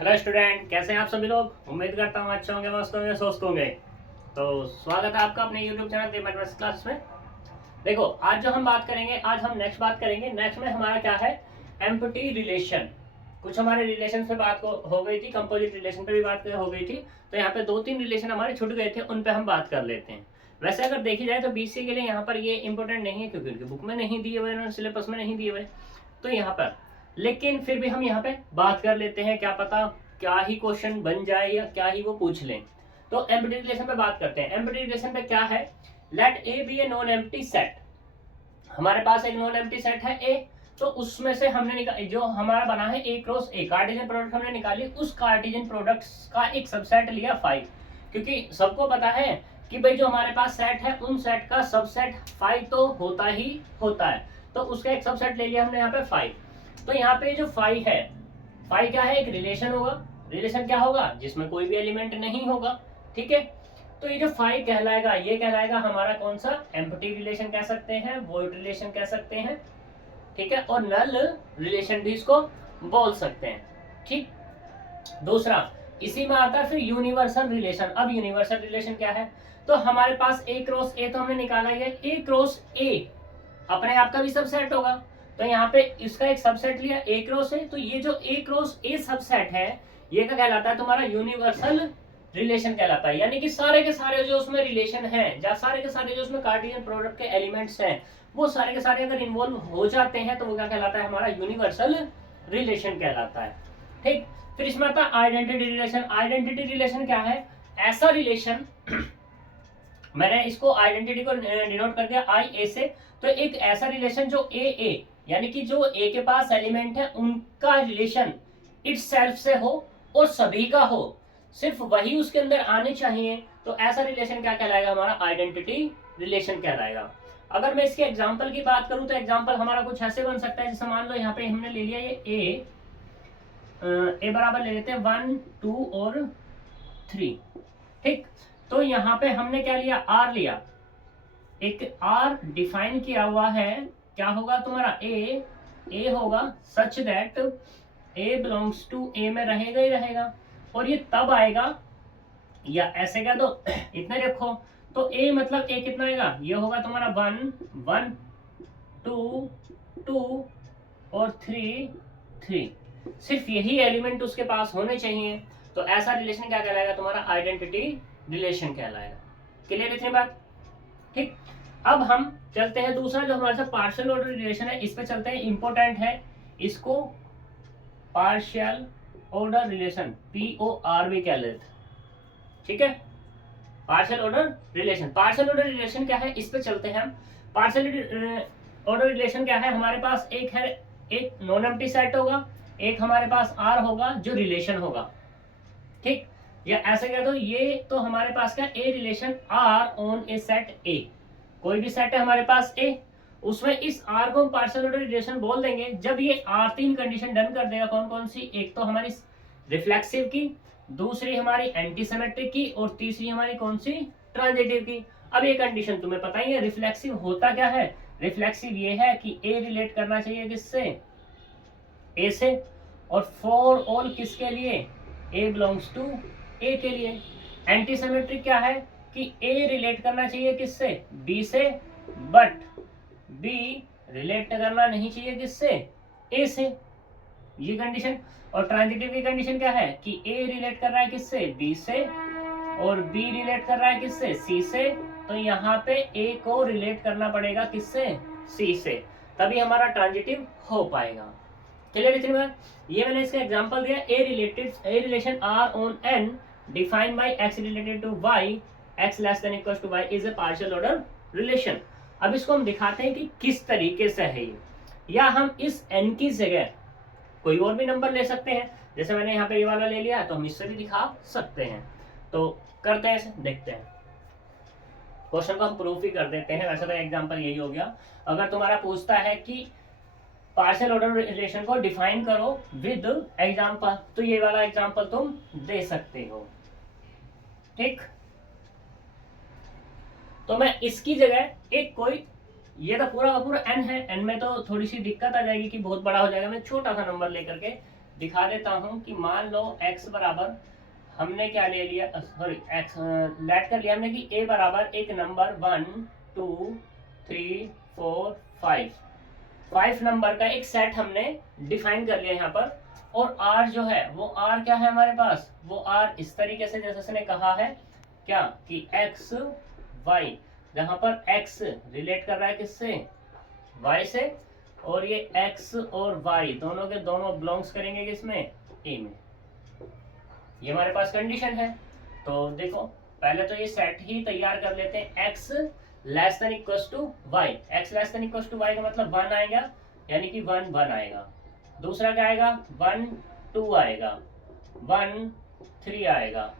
Hello student, कैसे हैं आप सभी लोग। उम्मीद करता हूँ अच्छे होंगे, मस्त होंगे, स्वस्थ होंगे। तो स्वागत है आपका अपने यूट्यूब चैनल दी मैथमेटिक्स क्लास में। देखो, आज जो हम बात करेंगे, आज हम नेक्स्ट बात करेंगे। नेक्स्ट में हमारा क्या है, एम्पटी रिलेशन। कुछ हमारे रिलेशन पे बात हो गई थी, कंपोजिट रिलेशन पे भी बात हो गई थी। तो यहाँ पे 2-3 रिलेशन हमारे छूट गए थे, उन पे हम बात कर लेते हैं। वैसे अगर देखी जाए तो बीसीए के लिए यहाँ पर ये इंपॉर्टेंट नहीं है, क्योंकि उनकी बुक में नहीं दिए हुए, सिलेबस में नहीं दिए हुए। तो यहाँ पर लेकिन फिर भी हम यहाँ पे बात कर लेते हैं, क्या पता क्या ही क्वेश्चन बन जाए या क्या ही वो पूछ लें। तो एम्पटी रिलेशन पे बात करते हैं। एम्पटी रिलेशन पे क्या है, let A be a non empty set. हमारे पास एक नॉन एम्प्टी सेट है ए, तो उसमें से हमने जो हमारा बना है ए क्रॉस ए, कार्टेशियन प्रोडक्ट हमने निकाली, उस कार्टेशियन प्रोडक्ट्स का एक सबसेट लिया 5, क्योंकि सबको पता है कि भाई जो हमारे पास सेट है उन सेट का सबसेट 5 तो होता ही होता है। तो उसका एक सबसेट ले लिया हमने यहाँ पे 5। तो यहाँ पे जो 5 है, 5 क्या है, एक रिलेशन होगा। रिलेशन क्या होगा, जिसमें कोई भी एलिमेंट नहीं होगा। ठीक है, तो ये जो 5 कहलाएगा, ये कहलाएगा हमारा कौन सा, एम्प्टी रिलेशन कह सकते हैं, वॉइड रिलेशन कह सकते हैं। ठीक है, और नल रिलेशन भी इसको बोल सकते हैं। ठीक, दूसरा इसी में आता है फिर यूनिवर्सल रिलेशन। अब यूनिवर्सल रिलेशन क्या है, तो हमारे पास ए क्रॉस ए तो हमने निकाला है, ए क्रॉस ए अपने आप का भी सबसेट होगा। तो यहाँ पे इसका एक सबसेट लिया, ए क्रॉस है, तो ये जो ए क्रॉस ए सबसेट है, ये क्या कहलाता है, तुम्हारा यूनिवर्सल रिलेशन कहलाता है। यानी कि सारे के सारे जो उसमें रिलेशन है, या सारे के सारे जो उसमें कार्टेशियन प्रोडक्ट के एलिमेंट्स हैं, वो सारे के सारे अगर इन्वॉल्व हो जाते हैं तो वो क्या कहलाता है, हमारा यूनिवर्सल रिलेशन कहलाता है। ठीक, फिर इसमें आता है आइडेंटिटी रिलेशन। आइडेंटिटी रिलेशन क्या है, ऐसा रिलेशन मैंने इसको आइडेंटिटी को डिनोट कर दिया आई ए से। तो एक ऐसा रिलेशन जो ए यानी कि जो ए के पास एलिमेंट है उनका रिलेशन इटसेल्फ से हो और सभी का हो, सिर्फ वही उसके अंदर आने चाहिए, तो ऐसा रिलेशन क्या कहलाएगा, हमारा आइडेंटिटी रिलेशन कहलाएगा। अगर मैं इसके एग्जांपल की बात करूं तो एग्जांपल हमारा कुछ ऐसे बन सकता है, जैसे मान लो यहाँ पे हमने ले लिया ये ए बराबर ले लेते हैं 1 2 और 3। ठीक, तो यहाँ पे हमने क्या लिया, आर लिया, एक आर डिफाइन किया हुआ है। क्या होगा तुम्हारा ए होगा सच that a belongs to A में रहेगा ही रहेगा। और ये तब आएगा, या ऐसे क्या, तो इतना रखो, तो ए मतलब ए कितना आएगा, ये होगा तुम्हारा 1 1 2 2 और 3 3। सिर्फ यही एलिमेंट उसके पास होने चाहिए, तो ऐसा रिलेशन क्या कहलाएगा, तुम्हारा आइडेंटिटी रिलेशन कहलाएगा। क्लियर इतनी बात। ठीक, अब हम चलते हैं दूसरा जो हमारे साथ पार्शियल ऑर्डर रिलेशन है, इस पे चलते हैं, इंपॉर्टेंट है, इसको पार्शियल ऑर्डर रिलेशन POR भी कह लेते। ठीक है, partial order relation. Partial order relation क्या है, इस पे चलते हैं हम। पार्शियल ऑर्डर रिलेशन क्या है, हमारे पास एक है, एक नॉन एम्प्टी सेट होगा, एक हमारे पास R होगा जो रिलेशन होगा। ठीक, या ऐसे कह दो, ये तो हमारे पास क्या, a relation R on a set A। कोई भी सेट है हमारे पास A, उसमें इस R को हम पार्शियल ऑर्डर रिलेशन बोल देंगे जब ये R 3 कंडीशन डन कर देगा। कौन कौन सी, एक तो हमारी रिफ्लेक्सिव की, दूसरी हमारी एंटीसिमेट्रिक की, और तीसरी हमारी कौन सी, ट्रांजिटिव की। अब ये कंडीशन तुम्हें पता ही है, रिफ्लेक्सिव होता क्या है, रिफ्लेक्सिव ये है कि ए रिलेट करना चाहिए किससे, ए से, और फॉर ऑल किसके लिए, ए बिलोंग्स टू ए के लिए। एंटीसिमेट्रिक क्या है कि ए रिलेट करना चाहिए किससे, बी से, बट बी रिलेट करना नहीं चाहिए किससे, ए से, ये कंडीशन। और ट्रांजिटिव की कंडीशन क्या है कि ए रिलेट कर रहा है किससे, बी से, और बी रिलेट कर रहा है किससे, सी से। तो यहाँ पे ए को रिलेट करना पड़ेगा किससे, सी से, तभी हमारा ट्रांजिटिव हो पाएगा। क्लियर इतनी बात। ये मैंने इसका एग्जांपल दिया, a relation R on N defined by x related to y, x less than equals to y is a partial order relation. अब इसको हम दिखाते हैं कि किस तरीके से है ये, या हम इस n की जगह कोई और भी नंबर ले सकते हैं। जैसे मैंने यहाँ पे ये वाला ले लिया, तो हम इससे भी दिखा सकते हैं। तो करते हैं ऐसे, देखते हैं, क्वेश्चन को हम प्रूफ ही कर देते हैं। वैसे तो एग्जांपल यही हो गया। अगर तुम्हारा पूछता है कि पार्शियल ऑर्डर रिलेशन को डिफाइन करो विद एग्जांपल, तो ये वाला एग्जांपल तुम दे सकते हो। ठीक, तो मैं इसकी जगह एक कोई, ये तो पूरा का पूरा n है, n में तो थोड़ी सी दिक्कत आ जाएगी कि बहुत बड़ा हो जाएगा, मैं छोटा सा नंबर लेकर के दिखा देता हूँ कि मान लो x बराबर हमने क्या ले लिया, सॉरी x लेट कर लिया हमने कि a बराबर एक नंबर 1 2 3 4 5 नंबर का एक सेट हमने डिफाइन कर लिया यहाँ पर। और r जो है वो r क्या है हमारे पास, वो r इस तरीके से जैसे उसने कहा है क्या कि x y, जहां पर x रिलेट कर रहा है किससे, y से, और ये x और y दोनों के दोनों बिलोंग्स करेंगे किसमें, a में। ये हमारे पास कंडीशन है। तो देखो पहले तो ये सेट ही तैयार कर लेते हैं, x less than equal to y, x less than equal to y का मतलब 1 आएगा, यानी कि 1 1 आएगा। दूसरा क्या आएगा, 1 2 आएगा, 1 3 आएगा,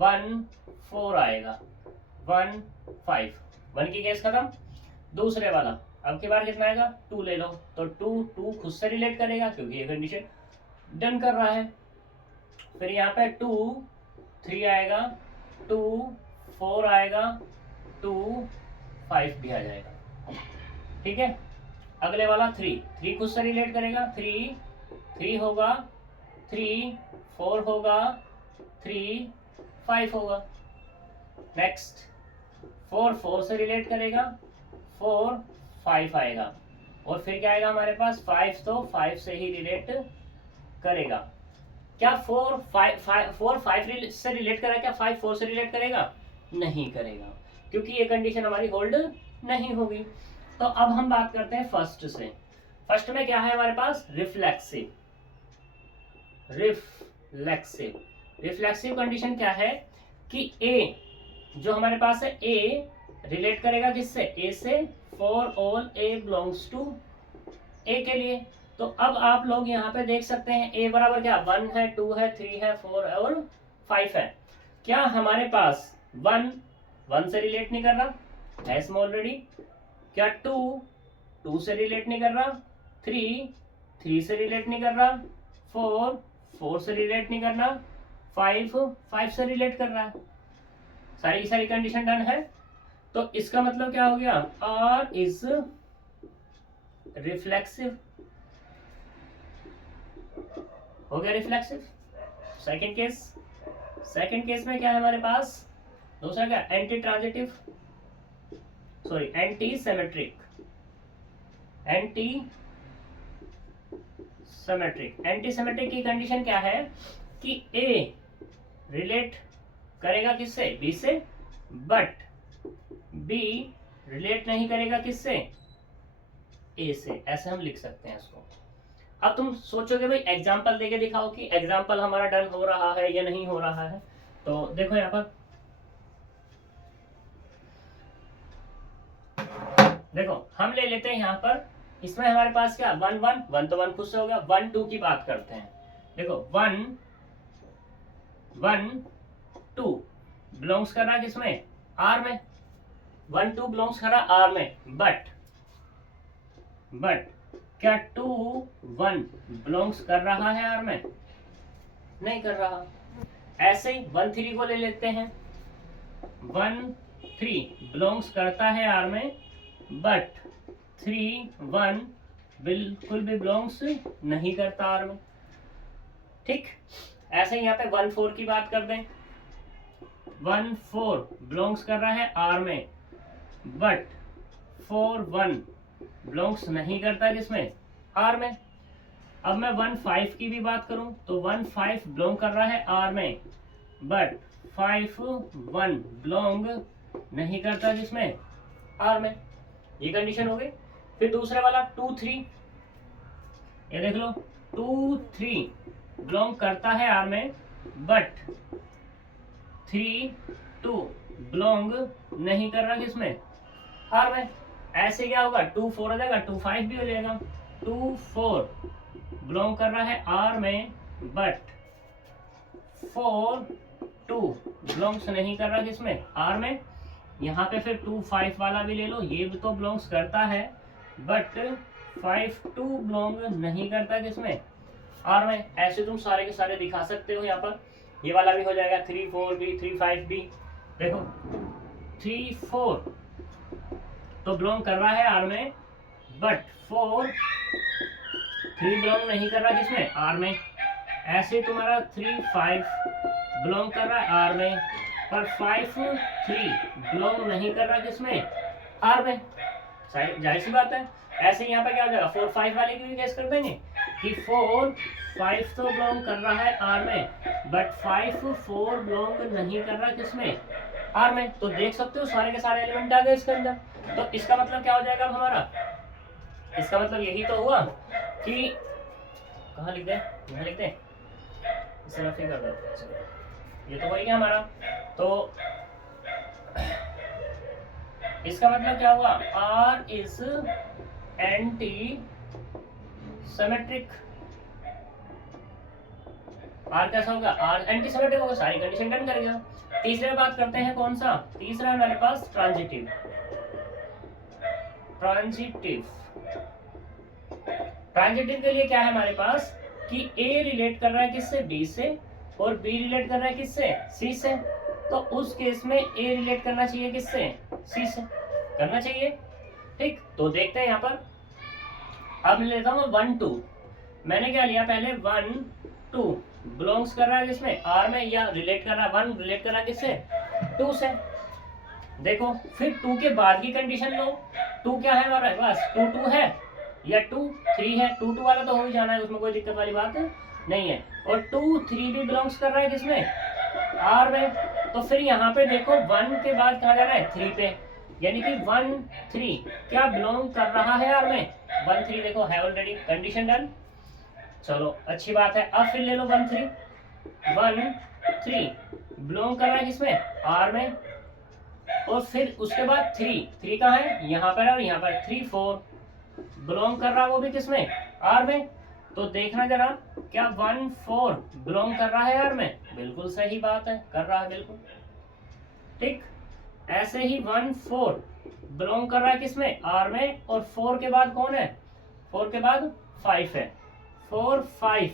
1 4 आएगा, 1 5, 1 की केस खत्म। दूसरे वाला अब की बार कितना आएगा, 2 ले लो, तो 2 खुद से रिलेट करेगा क्योंकि ये कंडीशन डन कर रहा है। फिर यहाँ पे 2 3 आएगा, 2 4 आएगा, 2 5 भी आ जाएगा, ठीक है। अगले वाला 3 खुद से रिलेट करेगा, 3 होगा, 3 4 होगा, 3 5 होगा। नेक्स्ट 4 से रिलेट करेगा, 4 5 आएगा। और फिर क्या आएगा हमारे पास, 5 तो 5 से ही रिलेट करेगा। क्या 4 5 से रिलेट करेगा, क्या 5 4 से रिलेट करेगा, नहीं करेगा, क्योंकि ये कंडीशन हमारी होल्ड नहीं होगी। तो अब हम बात करते हैं फर्स्ट से। फर्स्ट में क्या है हमारे पास, रिफ्लेक्सिव कंडीशन क्या है कि a जो हमारे पास है, a रिलेट करेगा किससे, a से, for all a belongs to a के लिए। तो अब आप लोग यहाँ पे देख सकते हैं a बराबर क्या, 1 है, 2 है, 3 है, 4 है और 5 है। क्या हमारे पास 1 से रिलेट नहीं कर रहा है इसमें ऑलरेडी, क्या 2 से रिलेट नहीं कर रहा, 3 से रिलेट नहीं कर रहा, 4 से रिलेट नहीं कर रहा, 5 से रिलेट कर रहा है। सारी की सारी कंडीशन डन है। तो इसका मतलब क्या हो गया, R इज रिफ्लेक्सिव, हो गया रिफ्लेक्सिव। सेकंड केस में क्या है हमारे पास, दूसरा क्या, anti transitive, sorry anti symmetric की कंडीशन क्या है कि A रिलेट करेगा किससे, B से, बट B रिलेट नहीं करेगा किससे, A से। ऐसे हम लिख सकते हैं इसको। अब तुम सोचोगे भाई एग्जाम्पल देके दिखाओ कि एग्जाम्पल हमारा डन हो रहा है या नहीं हो रहा है। तो देखो यहाँ पर, देखो हम ले लेते हैं यहाँ पर, इसमें हमारे पास क्या 1 1 तो 1 खुद से हो गया। 1 2 की बात करते हैं, देखो 1 2 बिलोंग्स कर रहा है किसमें, R में, 1 2 बिलोंग्स कर रहा R में, बट क्या 2 1 बिलोंग्स कर रहा है R में, नहीं कर रहा। ऐसे ही 1 3 को ले लेते हैं, 1 3 बिलोंग्स करता है R में, बट 3 1 बिल्कुल भी बिलोंग्स नहीं करता R में, ठीक। ऐसे ही यहाँ पे 1 4 की बात कर दें, 1 4 बिलोंग्स कर रहा है R में, बट 4 1 बिलोंग्स नहीं करता किसमें, R में। अब मैं 1 5 की भी बात करूं तो 1 5 बिलोंग कर रहा है R में, बट 5 1 बिलोंग नहीं करता किसमें, R में। ये कंडीशन हो गई। फिर दूसरे वाला 2 3, ये देख लो 2 3 बिलोंग करता है R में, बट 3 2 बिलोंग नहीं कर रहा किसमें, R में। ऐसे क्या होगा, 2 4 हो जाएगा, 2 5 भी हो जाएगा। 2 4 बिलोंग कर रहा है R में, बट 4 2 बिलोंग्स नहीं कर रहा किसमें, R में। यहाँ पे फिर 2 5 वाला भी ले लो, ये भी तो बिलोंग्स करता है, बट 5 2 बिलोंग नहीं करता किसमें, R में। ऐसे तुम सारे के सारे दिखा सकते हो। यहाँ पर ये वाला भी हो जाएगा, 3 4 भी, 3 5 भी। देखो 3 4 तो बिलोंग कर रहा है R में, बट 4 3 बिलोंग नहीं कर रहा किसमें, R में। ऐसे तुम्हारा 3 5 बिलोंग कर रहा है आर में, पर 5 3 बिलोंग नहीं कर रहा किसमें, आर में। जाहिर सी बात है। ऐसे यहाँ पे क्या हो जाएगा, 4 5 वाले की भी गेस कर देंगे कि 4 5 तो बिलोंग कर रहा है आर में, बट 5 4 बिलोंग नहीं कर रहा किसमें, आर में। तो देख सकते हो सारे के सारे एलिमेंट आ गए इसके अंदर। तो इसका मतलब क्या हो जाएगा अब हमारा, इसका मतलब यही तो हुआ कि कहाँ लिख दे, यहाँ लिख दे, इसे रफ ही कर देते। ये तो वही है हमारा। तो इसका मतलब क्या हुआ, R is anti symmetric. R कैसा होगा, आर एंटी सिमेट्रिक होगा, सारी कंडीशन डन करेगा। तीसरे बात करते हैं कौन सा, तीसरा हमारे पास ट्रांजिटिव। ट्रांजिटिव ट्रांजिटिव के लिए क्या है हमारे पास कि ए रिलेट कर रहा है किससे, बी से, और बी रिलेट कर रहा है किससे, सी से। तो उस केस में ए रिलेट करना चाहिए किससे, सी से, करना चाहिए। ठीक, तो देखते हैं यहाँ पर। अब लेता हूँ 1 2। मैंने क्या लिया पहले, 1 2 बिलोंग्स कर रहा है किसमें, आर में, या रिलेट कर रहा है, 1 रिलेट कर रहा है किससे, 2 से। देखो फिर 2 के बाद की कंडीशन लो। 2 क्या है हमारे पास, 2 2 है या 2 3 है। 2 2 वाला तो हो ही जाना है, उसमें कोई दिक्कत वाली बात नहीं है। और 2 3 भी बिलोंग्स कर रहा है किसमें, आर में। तो फिर यहाँ पे देखो 1 के बाद कहा जा रहा है 3 पे, यानी कि 1 3 क्या बिलोंग कर रहा है आर में, 1 3 देखो है ऑलरेडी, कंडीशन डन। चलो अच्छी बात है। अब फिर ले लो 1 3 बिलोंग कर रहा है किसमें, आर में। और फिर उसके बाद 3 कहाँ है, यहाँ पर, और यहाँ पर 3 4 बिलोंग कर रहा है वो भी किसमें, आर में। तो देखना जरा, क्या 1 4 बिलोंग कर रहा है आर में, बिल्कुल सही बात है, कर रहा है बिल्कुल। ठीक, ऐसे ही 1 4 बिलोंग कर रहा है किसमें, आर में। और 4 के बाद कौन है, 4 के बाद 5 है। 4 5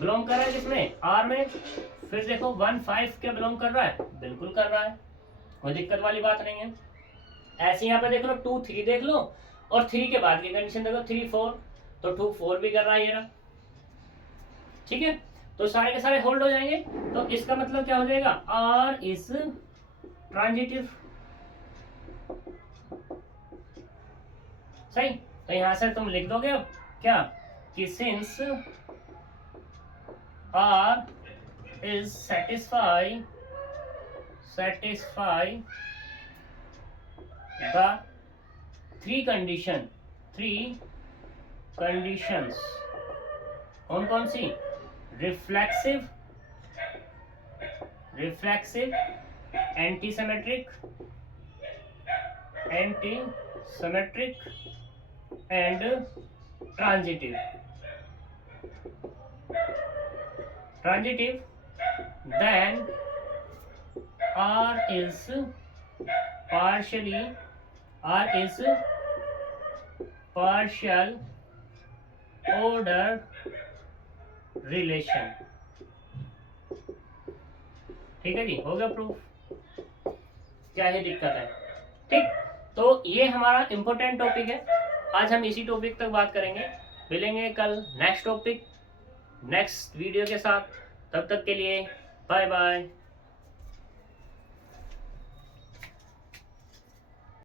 बिलोंग कर रहा है किसमें, आर में। फिर देखो 1 5 क्या बिलोंग कर रहा है, बिल्कुल कर रहा है, कोई दिक्कत वाली बात नहीं है। ऐसे यहाँ पे देख लो 2 3 देख लो, और 3 के बाद की कंडीशन देखो 3 4, तो 2 4 भी कर रहा है ये ना। ठीक है, तो सारे के सारे होल्ड हो जाएंगे। तो इसका मतलब क्या हो जाएगा, आर इज ट्रांजिटिव। सही, तो यहां से तुम लिख दोगे अब क्या, कि since R is satisfy the 3 conditions। कौन कौन सी, reflexive, antisymmetric and transitive. then R is partial order relation। ठीक है जी, हो गया प्रूफ, क्या ही दिक्कत है। ठीक, तो ये हमारा इम्पोर्टेंट टॉपिक है, आज हम इसी टॉपिक तक बात करेंगे। मिलेंगे कल नेक्स्ट टॉपिक नेक्स्ट वीडियो के साथ, तब तक के लिए बाय बाय।